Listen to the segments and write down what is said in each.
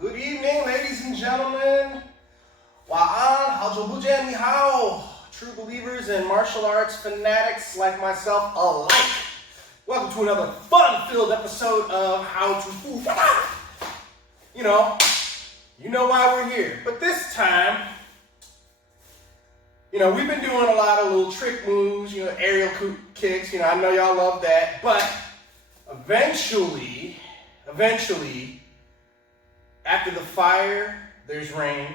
Good evening, ladies and gentlemen. Wa'an, hao ni hao. True believers and martial arts fanatics like myself alike. Welcome to another fun-filled episode of How to Fu. You know why we're here. But this time, we've been doing a lot of little trick moves, aerial kicks. I know y'all love that. But eventually, after the fire, there's rain.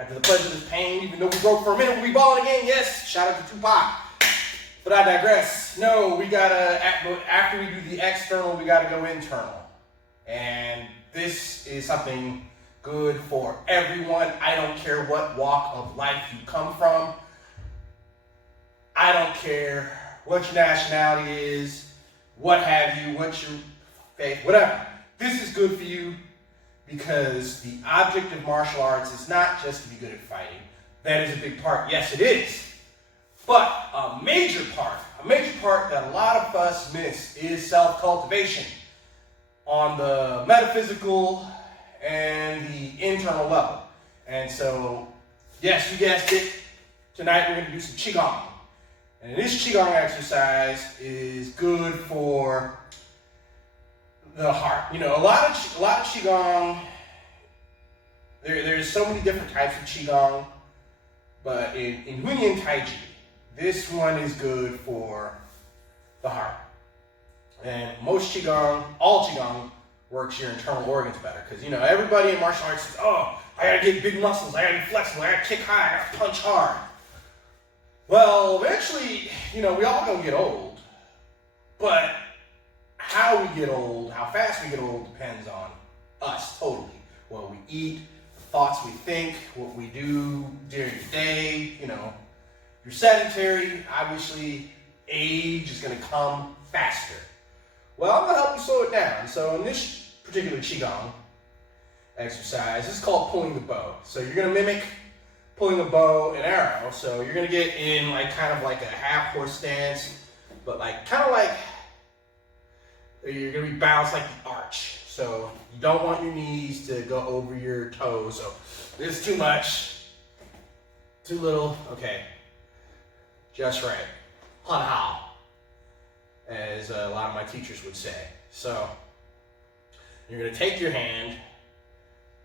After the pleasure, there's pain. Even though we broke for a minute, we'll be balling again. Yes, shout out to Tupac. But I digress. No, we gotta, after we do the external, we gotta go internal. And this is something good for everyone. I don't care what walk of life you come from. I don't care what your nationality is, what have you, what's your faith, whatever. This is good for you because the object of martial arts is not just to be good at fighting. That is a big part. Yes, it is. But a major part that a lot of us miss is self-cultivation on the metaphysical and the internal level. And so, yes, you guessed it. Tonight we're going to do some Qigong. And this Qigong exercise is good for the heart. A lot of Qigong, there's so many different types of Qigong, but in Huinyan Taiji, this one is good for the heart. And most Qigong, all Qigong, works your internal organs better. Because, everybody in martial arts says, oh, I gotta get big muscles, I gotta be flexible, I gotta kick high, I gotta punch hard. Well, eventually, we all gonna get old. But how we get old, how fast we get old depends on us totally. What we eat, the thoughts we think, what we do during the day. You're sedentary, obviously age is going to come faster. Well, I'm going to help you slow it down. So in this particular Qigong exercise, this is called pulling the bow. So you're going to mimic pulling a bow and arrow. So you're going to get in kind of like a half horse stance, but you're going to be balanced like the arch. So you don't want your knees to go over your toes. So this is too much, too little. Okay, just right. Han hao, as a lot of my teachers would say. So you're going to take your hand.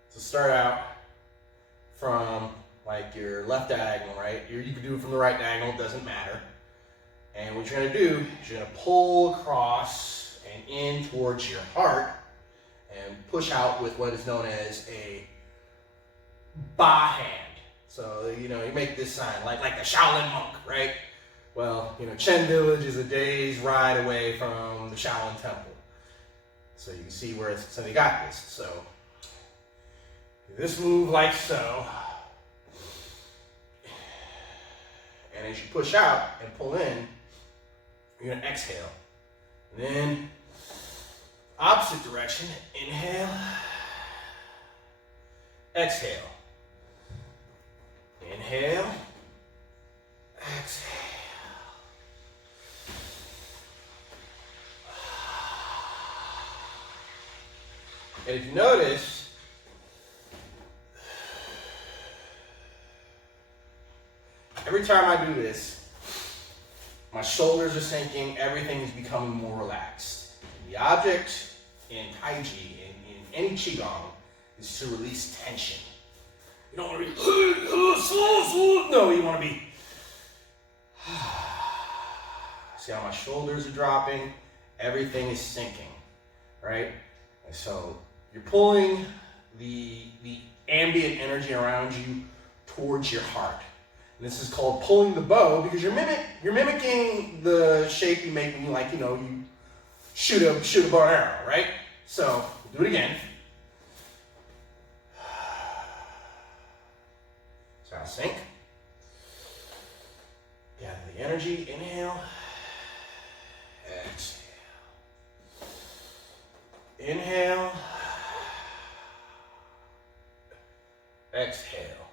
So start out from your left diagonal, right? You can do it from the right diagonal, it doesn't matter. And what you're going to do is you're going to pull across and in towards your heart and push out with what is known as a ba hand. So, you make this sign like the Shaolin monk, right? Well, Chen Village is a day's ride away from the Shaolin Temple. So you can see where they got this. So this move like so. And as you push out and pull in, you're going to exhale. And then opposite direction, inhale, exhale. Inhale, exhale. And if you notice, every time I do this, my shoulders are sinking, everything is becoming more relaxed. The object in Taiji, in any Qigong, is to release tension. You don't want to be, no, you want to be, see how my shoulders are dropping? Everything is sinking, right? And so you're pulling the ambient energy around you towards your heart. And this is called pulling the bow because you're mimicking the shape you make when you shoot a bow and arrow, right? So we'll do it again. So I'll sink. Gather the energy. Inhale. Exhale. Inhale. Exhale.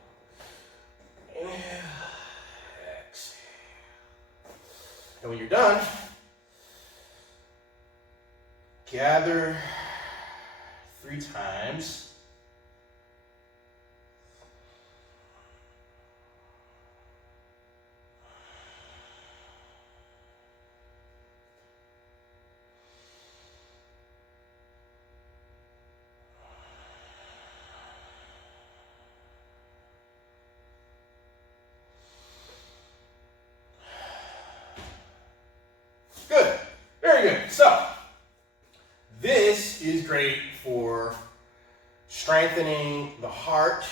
Inhale. Exhale. And when you're done, gather 3 times. Good. Very good. So, this is great for strengthening the heart.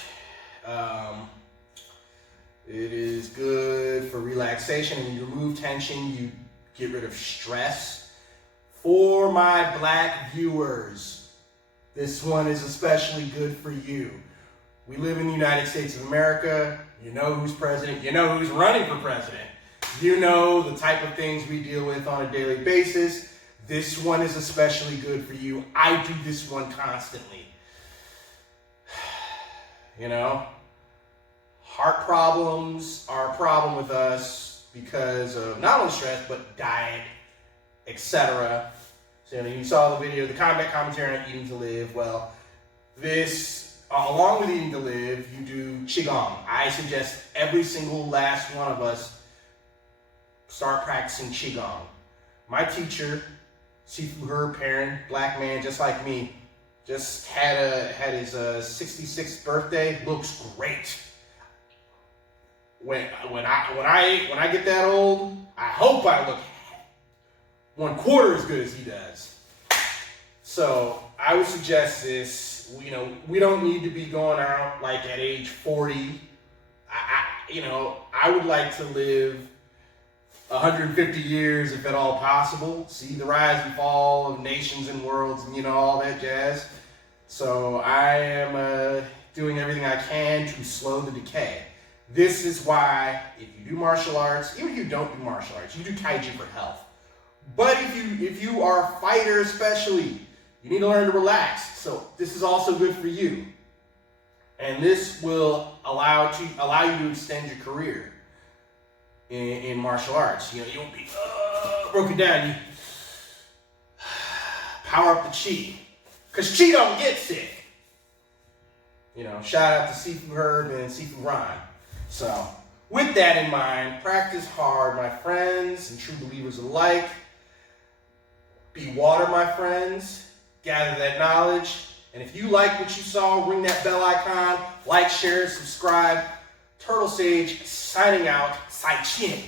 It is good for relaxation. When you remove tension, you get rid of stress. For my black viewers, this one is especially good for you. We live in the United States of America. You know who's president. You know who's running for president. You know the type of things we deal with on a daily basis. This one is especially good for you. I do this one constantly. You know, heart problems are a problem with us because of not only stress, but diet, etc. So you saw the video, the combat commentary on eating to live. Well, this, along with eating to live, you do Qigong. I suggest every single last one of us start practicing Qigong. My teacher, Sifu Herb Perrin, black man just like me, just had his 66th birthday. Looks great. When I get that old, I hope I look 1/4 as good as he does. So I would suggest this. You know, we don't need to be going out like at age 40. I would like to live 150 years, if at all possible. See the rise and fall of nations and worlds, and all that jazz. So I am doing everything I can to slow the decay. This is why, if you do martial arts, even if you don't do martial arts, you do Tai Chi for health. But if you are a fighter especially, you need to learn to relax. So this is also good for you. And this will allow you to extend your career in martial arts. You won't be broken down. You power up the chi. Because chi don't get sick. Shout out to Sifu Herb and Sifu Ron. So, with that in mind, practice hard, my friends, and true believers alike. Be water, my friends. Gather that knowledge. And if you like what you saw, ring that bell icon. Like, share, subscribe. Turtle Sage signing out. Sai Chin.